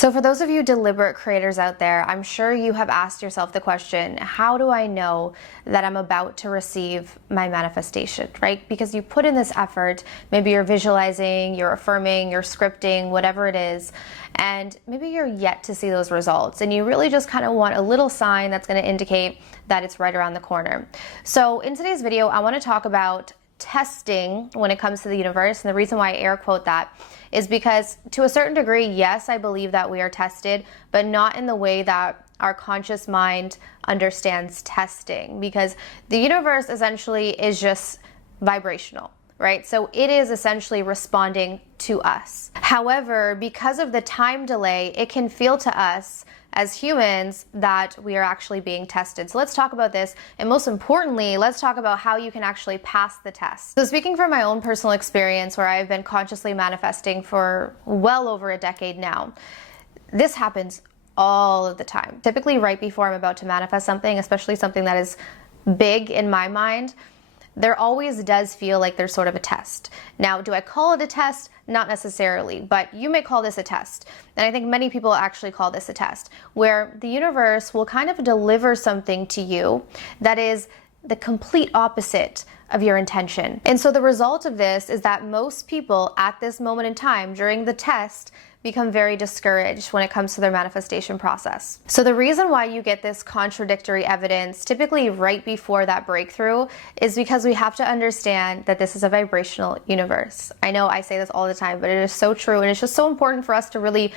So for those of you deliberate creators out there, I'm sure you have asked yourself the question, how do I know that I'm about to receive my manifestation, right? Because you put in this effort, maybe you're visualizing, you're affirming, you're scripting, whatever it is, and maybe you're yet to see those results, and you really just kind of want a little sign that's going to indicate that it's right around the corner. So in today's video, I want to talk about testing when it comes to the universe. And the reason why I air quote that is because to a certain degree, yes, I believe that we are tested, but not in the way that our conscious mind understands testing, because the universe essentially is just vibrational, right? So it is essentially responding to us. However, because of the time delay, it can feel to us as humans that we are actually being tested. So let's talk about this, and most importantly, let's talk about how you can actually pass the test. So speaking from my own personal experience, where I've been consciously manifesting for well over a decade now, this happens all of the time. Typically right before I'm about to manifest something, especially something that is big in my mind, there always does feel like there's sort of a test. Now, do I call it a test? Not necessarily, but you may call this a test. And I think many people actually call this a test, where the universe will kind of deliver something to you that is the complete opposite of your intention. And so the result of this is that most people at this moment in time during the test become very discouraged when it comes to their manifestation process. So the reason why you get this contradictory evidence typically right before that breakthrough is because we have to understand that this is a vibrational universe. I know I say this all the time, but it is so true, and it's just so important for us to really,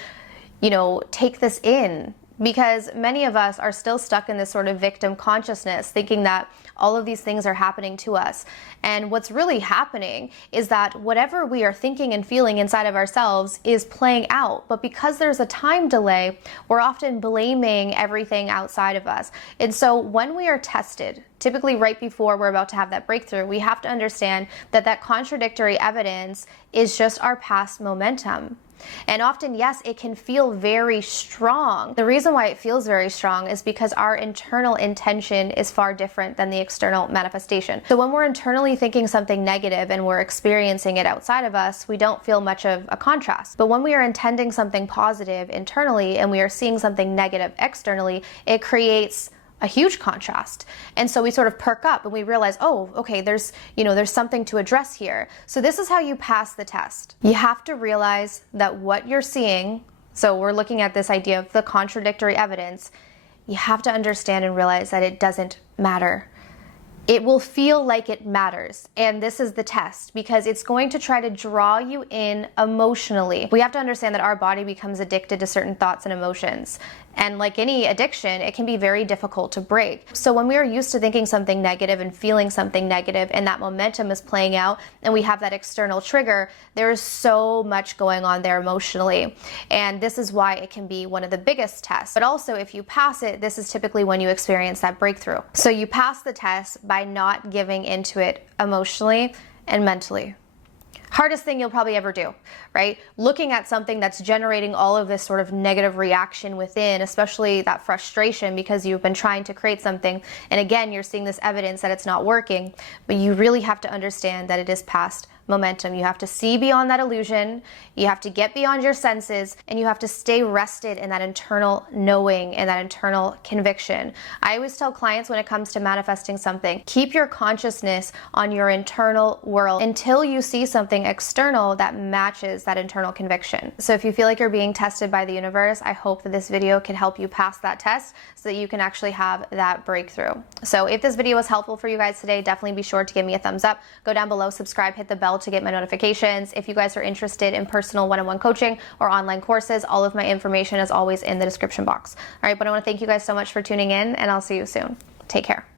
take this in, because many of us are still stuck in this sort of victim consciousness, thinking that all of these things are happening to us. And what's really happening is that whatever we are thinking and feeling inside of ourselves is playing out. But because there's a time delay, we're often blaming everything outside of us. And so when we are tested, typically right before we're about to have that breakthrough, we have to understand that that contradictory evidence is just our past momentum. And often, yes, it can feel very strong. The reason why it feels very strong is because our internal intention is far different than the external manifestation. So when we're internally thinking something negative and we're experiencing it outside of us, we don't feel much of a contrast. But when we are intending something positive internally and we are seeing something negative externally, it creates a huge contrast. And so we sort of perk up and we realize, oh, okay, there's something to address here. So this is how you pass the test. You have to realize that what you're seeing, so we're looking at this idea of the contradictory evidence, you have to understand and realize that it doesn't matter. It will feel like it matters, and this is the test, because it's going to try to draw you in emotionally. We have to understand that our body becomes addicted to certain thoughts and emotions, and like any addiction, it can be very difficult to break. So when we are used to thinking something negative and feeling something negative, and that momentum is playing out, and we have that external trigger, there is so much going on there emotionally, and this is why it can be one of the biggest tests. But also, if you pass it, this is typically when you experience that breakthrough. So you pass the test by not giving into it emotionally and mentally. Hardest thing you'll probably ever do, right? Looking at something that's generating all of this sort of negative reaction within, especially that frustration because you've been trying to create something, and again, you're seeing this evidence that it's not working, but you really have to understand that it is past momentum. You have to see beyond that illusion, you have to get beyond your senses, and you have to stay rested in that internal knowing and that internal conviction. I always tell clients when it comes to manifesting something, keep your consciousness on your internal world until you see something external that matches that internal conviction. So if you feel like you're being tested by the universe, I hope that this video can help you pass that test so that you can actually have that breakthrough. So if this video was helpful for you guys today, definitely be sure to give me a thumbs up. Go down below, subscribe, hit the bell to get my notifications. If you guys are interested in personal one-on-one coaching or online courses, all of my information is always in the description box. All right, but I want to thank you guys so much for tuning in, and I'll see you soon. Take care.